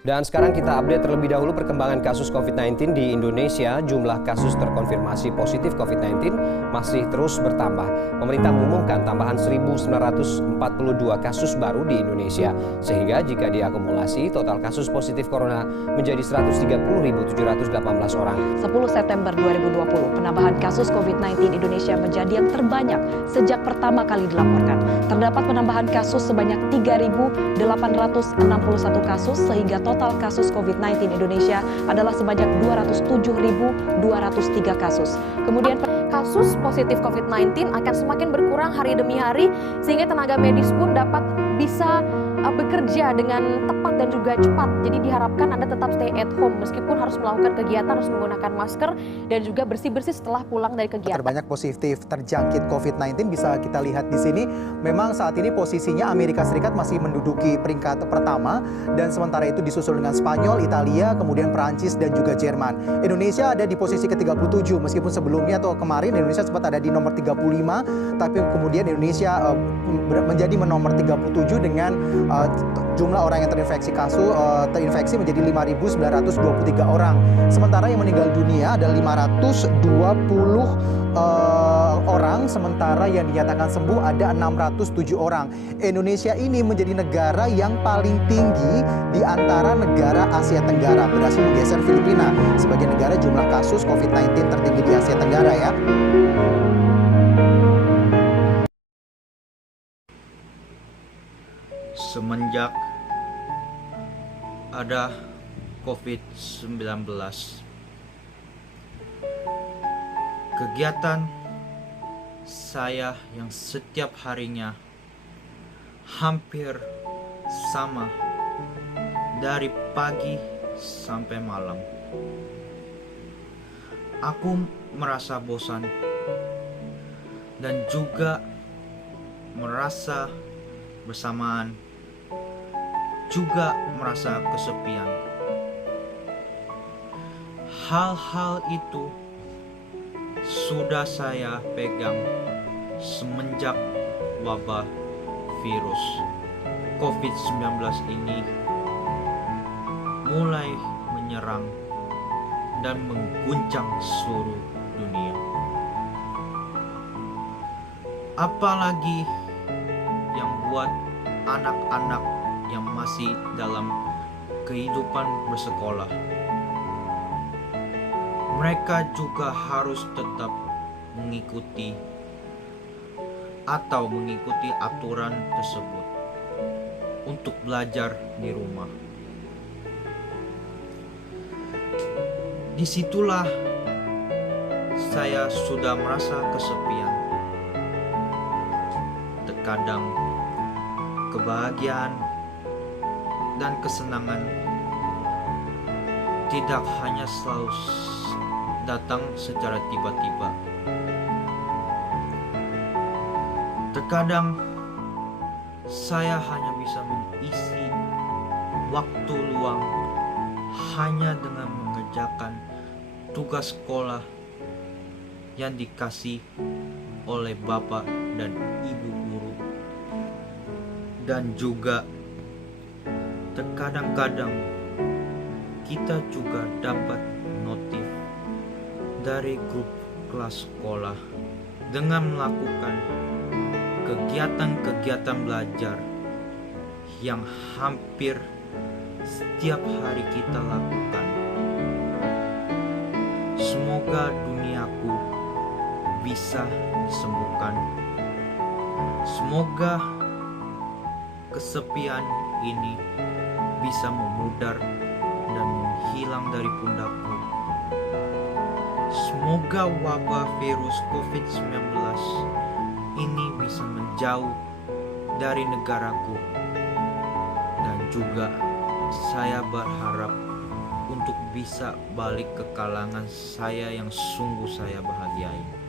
Dan sekarang kita update terlebih dahulu perkembangan kasus COVID-19 di Indonesia. Jumlah kasus terkonfirmasi positif COVID-19 masih terus bertambah. Pemerintah mengumumkan tambahan 1.942 kasus baru di Indonesia. Sehingga jika diakumulasi, total kasus positif corona menjadi 130.718 orang. 10 September 2020, penambahan kasus COVID-19 Indonesia menjadi yang terbanyak sejak pertama kali dilaporkan. Terdapat penambahan kasus sebanyak 3.861 kasus sehingga total kasus COVID-19 Indonesia adalah sebanyak 207.203 kasus. Kemudian kasus positif COVID-19 akan semakin berkurang hari demi hari sehingga tenaga medis pun dapat bisa bekerja dengan tepat dan juga cepat. Jadi diharapkan Anda tetap stay at home meskipun harus melakukan kegiatan, harus menggunakan masker dan juga bersih-bersih setelah pulang dari kegiatan. Terbanyak positif terjangkit COVID-19 bisa kita lihat di sini. Memang saat ini posisinya Amerika Serikat masih menduduki peringkat pertama dan sementara itu disusul dengan Spanyol, Italia, kemudian Perancis dan juga Jerman. Indonesia ada di posisi ke-37 meskipun sebelumnya atau kemarin Indonesia sempat ada di nomor 35, tapi kemudian Indonesia menjadi nomor 37 dengan jumlah orang yang terinfeksi menjadi 5.923 orang. Sementara yang meninggal dunia ada 520 orang, sementara yang dinyatakan sembuh ada 607 orang. Indonesia ini menjadi negara yang paling tinggi di antara negara Asia Tenggara, berhasil menggeser Filipina sebagai negara jumlah kasus COVID-19 tertinggi di Asia Tenggara ya. Semenjak ada COVID-19, kegiatan saya yang setiap harinya hampir sama dari pagi sampai malam. Aku merasa bosan dan juga merasa bersamaan juga merasa kesepian. Hal-hal itu sudah saya pegang semenjak wabah virus COVID-19 ini mulai menyerang dan mengguncang seluruh dunia. Apalagi yang buat anak-anak yang masih dalam kehidupan bersekolah. Mereka juga harus tetap mengikuti aturan tersebut untuk belajar di rumah. Disitulah saya sudah merasa kesepian. Terkadang kebahagiaan dan kesenangan tidak hanya selalu datang secara tiba-tiba. Terkadang saya hanya bisa mengisi waktu luang hanya dengan mengerjakan tugas sekolah yang dikasih oleh bapak dan ibu guru. Dan juga terkadang-kadang kita juga dapat notif dari grup kelas sekolah dengan melakukan kegiatan-kegiatan belajar yang hampir setiap hari kita lakukan. Semoga duniaku bisa disembuhkan. Semoga kesepian ini bisa memudar dan menghilang dari pundakku. Semoga wabah virus COVID-19 ini bisa menjauh dari negaraku. Dan juga saya berharap untuk bisa balik ke kalangan saya yang sungguh saya bahagiai.